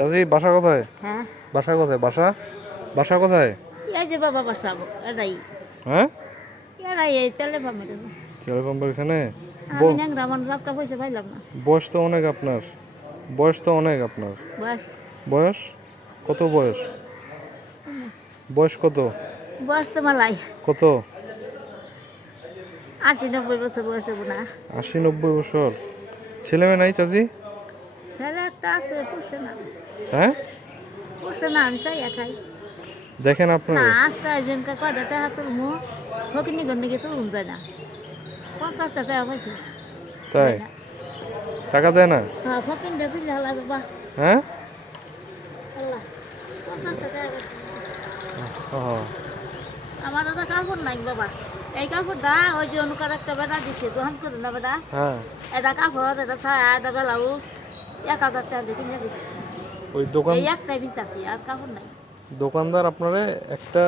চাচি বাসা কোথায়? হ্যাঁ বাসা কোথায়? বাসা বাসা কোথায়? এই যে বাবা বাসাবো এরাই হ্যাঁ এরাই এই তেলে পাবে তেল পাম্পের এখানে। আমি ন্যাংরা আমার রাতটা পয়সা পাইলাম না। বয়স তো অনেক আপনার, বয়স তো অনেক আপনার। বয়স বয়স কত? বয়স বয়স কত? বয়স তো মালাই কত? 80-90 বছর বয়স হবো না। 80-90 বছর। ছেলে মেয়ে নাই চাচি? ছেলে একটা আছে পুষে না। হ্যাঁ পুষে না আমি চাই খাই দেখেন আপনার না। আজকে একজনকে কয়টা টাকা তুলবো ফকিনি গন্ডে গিয়ে তুলুন যায় না। 50 টাকা পাইছি। তাই টাকা দেয় না? হ্যাঁ ফকিন দিয়ে তুলে হালা বাবা। হ্যাঁ আল্লাহ 50 টাকা ও আমার দাদা কাপড় নাই বাবা। এই কাপড়টা ওই যে অনুকার একটা বেড়া দিচ্ছে গ্রহণ করে না বেড়া। হ্যাঁ এটা কাপড় এটা ছায়া এটা ব্লাউজ 1000 টাকা দিয়ে কিনে দিচ্ছে। ওই দোকান এই একটাই দিতেছি আর কাপড় নাই। দোকানদার আপনারে একটা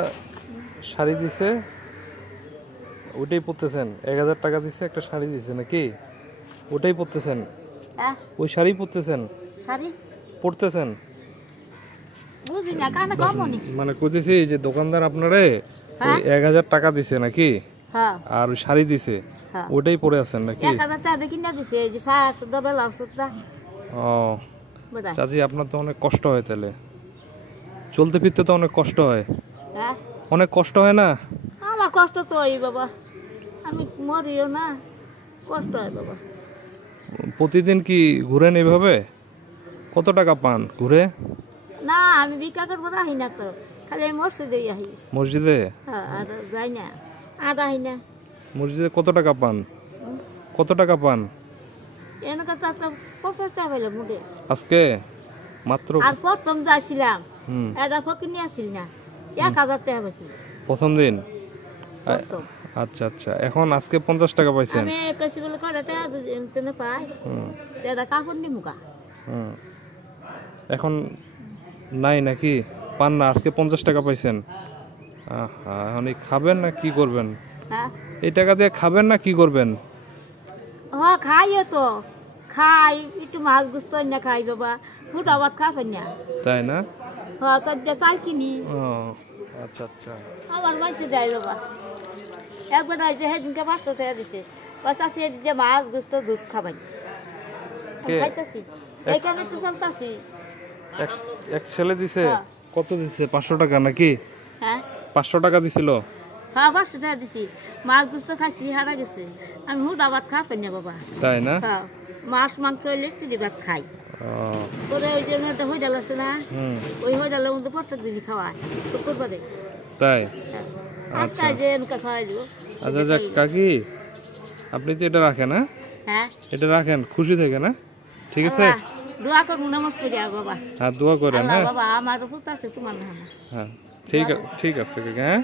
শাড়ি দিছে, ওটাই পরতেছেন। 1000 টাকা দিছে, একটা শাড়ি দিছে নাকি? ওটাই পরতেছেন? হ্যাঁ ওই শাড়ি পরতেছেন? শাড়ি পরতেছেন বুঝি না কানে কমনি। মানে কইতেছি যে দোকানদার আপনারে হ্যাঁ? 1000 টাকা দিছে নাকি? হ্যাঁ আর ওই শাড়ি দিছে, হ্যাঁ ওটাই পরে আছেন নাকি? 1000 টাকা দিয়ে কিনে দিচ্ছে এই যে ছায়া সুদ্ধা ব্লাউজ সুদ্ধা ও বুঝা। চাচি আপনার তো অনেক কষ্ট হয় তাহলে, চলতে ফিরতে তো অনেক কষ্ট হয়। হ্যাঁ অনেক কষ্ট হয় না? আমার কষ্ট তো ওই বাবা, আমি মরিও না, কষ্ট হয় বাবা। প্রতিদিন কি ঘুরেন এইভাবে? কত টাকা পান ঘুরে? না আমি ভিক্ষা করবো রাহি না তো, খালি আমি মসজিদে আহি। মসজিদে? হ্যাঁ আর যাই না আর আহি না। মসজিদে কত টাকা পান? কত টাকা পান? এনকা তো আজকে 50 টাকা পাইলাম মুঠে। আজকে মাত্র? আর প্রথম যাইছিলাম হুম এটা ফকিনি আসছিল না, 1000 টাকা পাইছি প্রথম দিন? প্রথম। আচ্ছা আচ্ছা, এখন আজকে 50 টাকা পাইছেন? আমি কেসি বলে কয়টা টাকা এমনি পাই, হুম এটা কাপড় নি মুখা। হুম এখন নাই নাকি? পান না? আজকে 50 টাকা পাইছেন? আহা, এখন এই খাবেন না কি করবেন? হ্যাঁ এই টাকা দিয়ে খাবেন না কি করবেন? হ্যাঁ খাইও তো, খাই একটু মাছ গুস্ত না খাই বাবা, ফুটা ভাত খাবেন না। তাই না? হ্যাঁ তোর চাল কিনি ও আচ্ছা আচ্ছা। আমার মাইছে দেয় বাবা। একবার আছে সেদিনকে 500 টাকা দিছে, পাশাশি যে মাছ গুস্ত দুধ খাবাই কে? খাইতেছি এইখানে তো চলতেছি। এক ছেলে দিছে? হ্যাঁ। কত দিছে? 500 টাকা নাকি? হ্যাঁ 500 টাকা দিছিল? হ্যাঁ 500 টাকা দিছি, মাছ গুস্ত খাইছি হারা গেছে। আমি হুদা ভাত খাবেন না বাবা। তাই না? হ্যাঁ মাছ মাংস হইলে চিলি ভাত খাই। ও তোরে ওই জন্য একটা হয়ে ডাল আছে না, হুম ওই হয়ে ডালের মধ্যে প্রত্যেক দিনই খাওয়ায় শুক্রবারে। তাই? হ্যাঁ আচ্ছা। আজকে যে এনকা খাওয়াই দিব। আচ্ছা যাক কাকি, আপনি তো এটা রাখেন? হ্যাঁ হ্যাঁ এটা রাখেন খুশি থেকে না? ঠিক আছে, আল্লাহ, দোয়া করবো নামাজ পড়ি আর বাবা। হ্যাঁ দোয়া করেন। আল্লাহ হ্যাঁ বাবা আমার উপর আছে তোমার না। হ্যাঁ ঠিক আছে কাকি। হ্যাঁ